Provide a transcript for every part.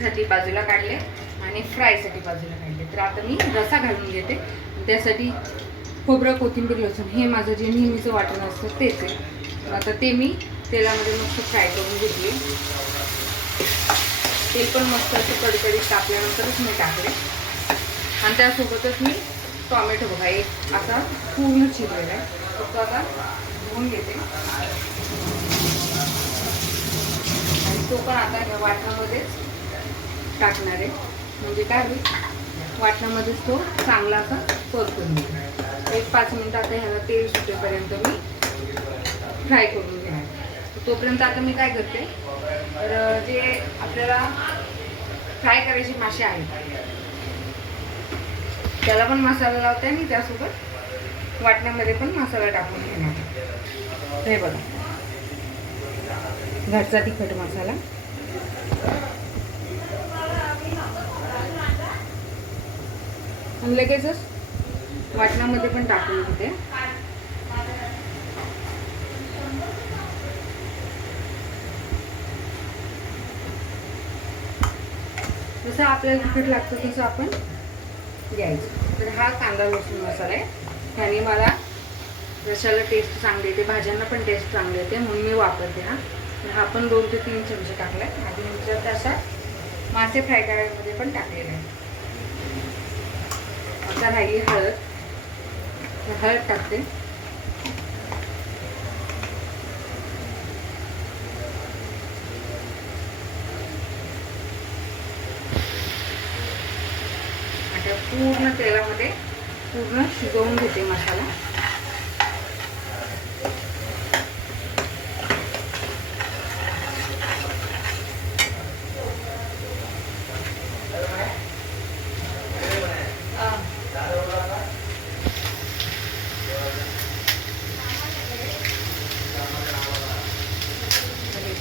साठी बाजूला काढले आणि फ्रायसाठी बाजूला काढले. तर आता मी रसा घालून घेते. त्यासाठी खोबरं, कोथिंबीर, लसूण हे माझं जे नेहमीचं वाटण असतं तेच आहे. तर आता ते मी तेलामध्ये मस्त फ्राय करून घेतले. तेल पण मस्त असं कडकडीत टाकल्यानंतरच मी टाकले. आणि त्यासोबतच मी टॉमॅटो बघा एक असा पूर्ण चिरलेला आहे, फक्त आता धुवून घेते. आणि तो पण आता ह्या वाटणामध्येच टाकणार आहे. म्हणजे काय होईल, वाटणामध्येच तो चांगला असा परतून घेते. एक 5 मिनिटं आता ह्याला तेल सुटेपर्यंत मी फ्राय करून घेणार. तोपर्यंत आता मी काय करते, तर जे आपल्याला फ्राय करायचे मासे आहेत त्याला पण मसाला लावते आणि त्यासोबत वाटणामध्ये पण मसाला टाकून घेणार. हे बघा, घरचा तिखट मसाला, आणि लगेचच वाटणामध्ये पण टाकून घेते. जसं आपल्याला तिखट लागतं तसं आपण घ्यायचं. तर हा कांदा लसूण मसाला आहे. त्याने मला रशाला टेस्ट चांगली येते, भाज्यांना पण टेस्ट चांगली येते, म्हणून मी वापरते हा. तर हा पण 2 ते 3 चमचे टाकला आहे. आणि नंतर तसा मासे फ्राय करायमध्ये पण टाकलेला आहे. आता राहिली हळद. हळद टाकते. आता पूर्ण तेलामध्ये पूर्ण शिजवून घेते मसाला.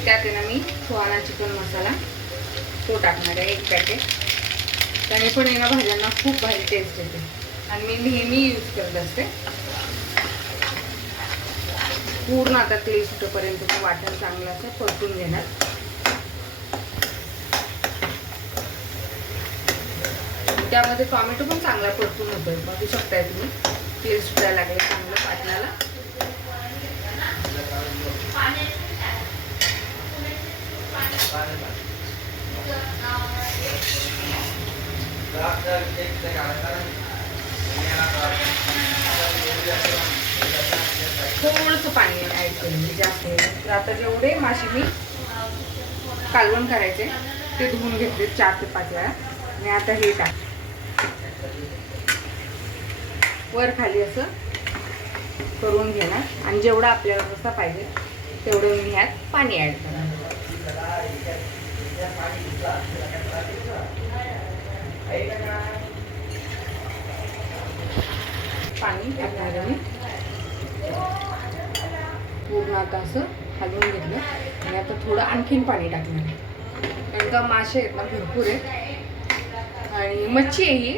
त्यात आहे ना मी सुहाना चिकन मसाला तो टाकणार आहे 1 पॅकेट. त्याने पण आहे ना भाज्यांना खूप भारी टेस्ट येते आणि मी नेहमी यूज करत असते. पूर्ण आता तेल सुटेपर्यंत ते वाटण चांगलं असं परतून घेणार. त्यामध्ये टोमॅटो पण चांगला परतून होतोय, बघू शकताय तुम्ही. तेल सुटायला लागले चांगलं वाटणाला. थोडंसं पाणी ऍड करून जास्त. तर आता जेवढे मासे मी कालवण करायचे ते धुवून घेतले 4 ते 5 वेळा. आणि आता हे टाक वर खाली असं करून घेणार. आणि जेवढं आपल्याला रस्सा पाहिजे तेवढं मी ह्यात पाणी ऍड करणार. पाणी टाकणार मी पूर्ण आता असं हलवून घेतलं. आणि आता थोडं आणखीन पाणी टाकणार आहे, कारण का मासे आहेत ना भरपूर आहेत. आणि मच्छी आहे ही,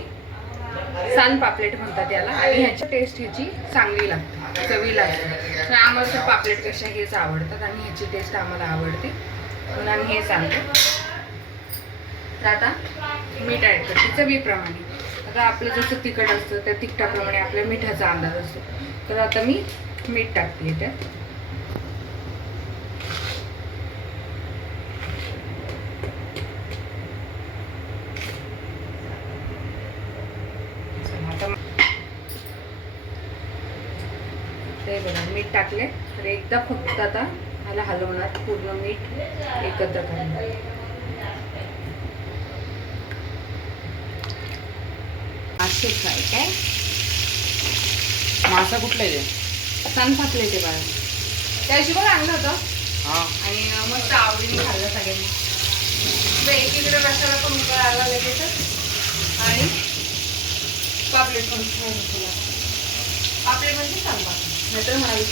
सान पापलेट म्हणतात याला. आणि ह्याची टेस्ट ह्याची चांगली लागते, चवीला असते. तर आम्हाला तर पापलेटपेक्षा हेच आवडतात आणि ह्याची टेस्ट आम्हाला आवडते, म्हणून आम्ही हे सांगतो. तर आता मीठ ॲड करते चवीप्रमाणे. आता आपलं जसं तिखट असतं त्या तिखटाप्रमाणे आपल्या मिठाचा अंदाज असतो. तर आता मी मीठ टाकते त्यात. ते बघा मीठ टाकले. तर एकदा फक्त आता ह्याला हलवणार, पूर्ण मीठ एकत्र करणार. मासे फ्राय काय मासा कुठला आहे? सान पापलेट आहे बाळा. त्याशी पण आणलं होतं हां. आणि मस्त आवडीने खाल्लं सगळ्यांनी. तर एकीकडे रशाला पण उकळ आला लगेचच आणि पापलेट पण खायला. पापलेट म्हणजे सान पापलेट, नाहीतर म्हणाली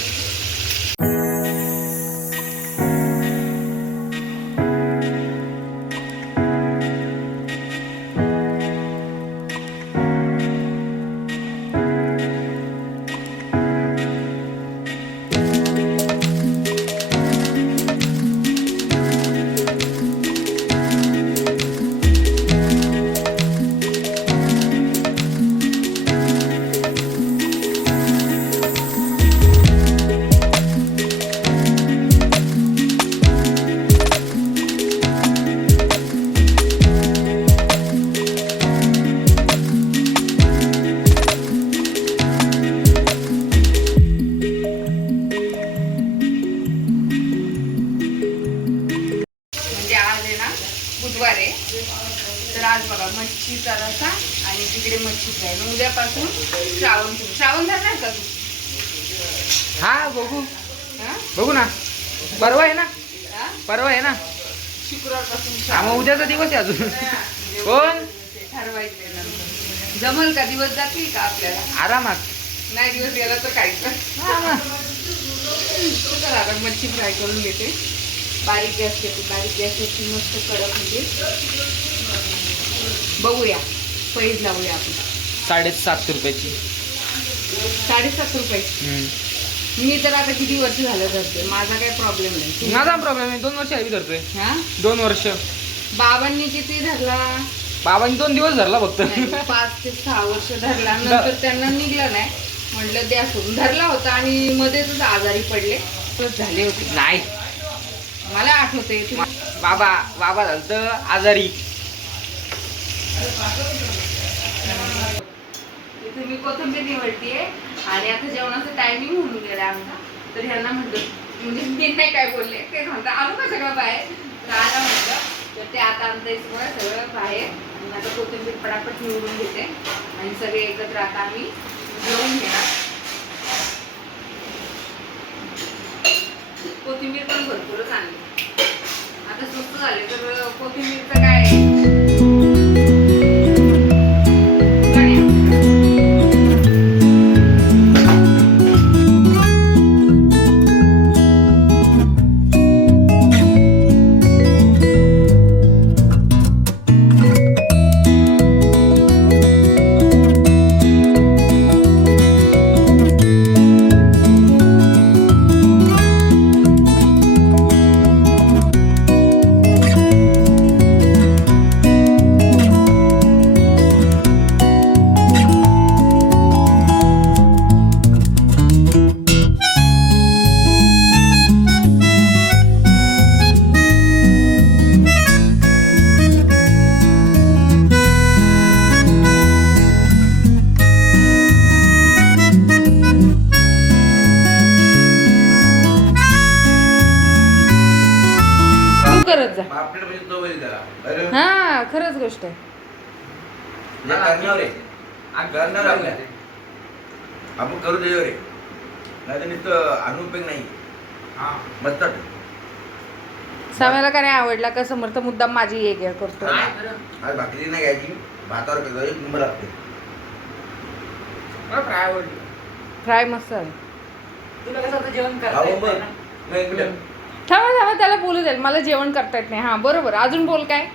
बुधवार आहे. तर आज बघा मच्छीचा रसा आणि तिकडे मच्छी फ्राय. उद्यापासून श्रावण धरणार का तू? हा बघू हा बघू ना. परवा आहे ना, हा? परवा आहे ना. शुक्रवारपासून हा, मग उद्याचा दिवस आहे अजून. कोण ठरवायचंय नंतर. जमल का? दिवस जातील का आपल्याला? आरामात. नाही दिवस गेला तर काहीच चला आपण मच्छी फ्राय करून घेते. बारीक गॅस घेते. बारीक गॅसवरती मस्त कडक होते. बघूया पैज लावूया आपण. 7.5 रुपयाची. 7.5 रुपये. मी तर आता किती वर्ष झालं धरते. माझा काही प्रॉब्लेम नाही. माझा प्रॉब्लेम आहे. 2 वर्ष आधी धरतोय. हा 2 वर्ष. बाबांनी किती धरला? बाबांनी 2 दिवस धरला फक्त. 5 ते 6 वर्ष धरला. नंतर त्यांना निघलं नाही. म्हटलं द्या सोडून. धरला होता आणि मध्येच आजारी पडले झाले होते. नाही मला आठवते बाबा झालं आजारी. इथे मी कोथिंबीर निवडतीये आणि आता जेवणाचं टायमिंग होऊन गेला आमचा. तर ह्यांना म्हटलं, म्हणजे मी नाही काय बोलले, ते म्हणतात आणू का सगळं बाहेर. तर आला म्हटलं तर ते आता आमचं सगळं बाहेर. आणि आता कोथिंबीर पटापट निवडून घेते आणि सगळे एकत्र आता आम्ही जेवून घेणार. कोथिंबीर पण भरपूरच आणली. आता स्वस्त झाले तर कोथिंबीरचं काय करत जा. हा खरंच गोष्ट आहे. आपण करू दे रे. नाही तर नुसतं आणून पेक नाही. मस्त साम्याला का नाही आवडला का? समर्थ मुद्दाम माझी एक करतो. आज भाकरी नाही घ्यायची, भातावर एक नंबर लागते. फ्राय मस्त आहे. तुला कसं होतं जेवण थांबा त्याला बोलू द्याल. मला जेवण करता येत नाही. हा बरोबर. अजून बोल काय?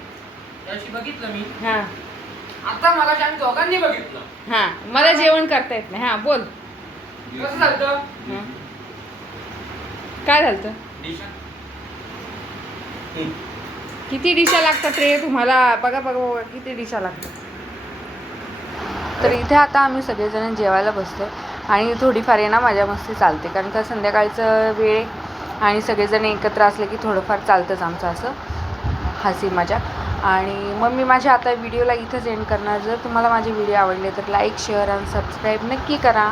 बघितलं मी हा आता मला आम्ही दोघांनी बघितलं. हा मला जेवण करता येत नाही. हा बोल. कसं झालं? काय झालं? किती डिशा लागतात रे तुम्हाला? बघा किती डिशा लागतात. तर इथे आता आम्ही सगळेजण जेवायला बसतो आणि थोडीफार आहे ना माझ्या मस्ती चालते. कारण का संध्याकाळचं वेळ आणि सगळेजण एकत्र असले की थोडंफार चालतंच आमचं असं हसी मजाक. आणि मग मी माझ्या आता व्हिडिओला इथंच एंड करणार. जर तुम्हाला माझे व्हिडिओ आवडले तर लाईक शेअर आणि सबस्क्राईब नक्की करा.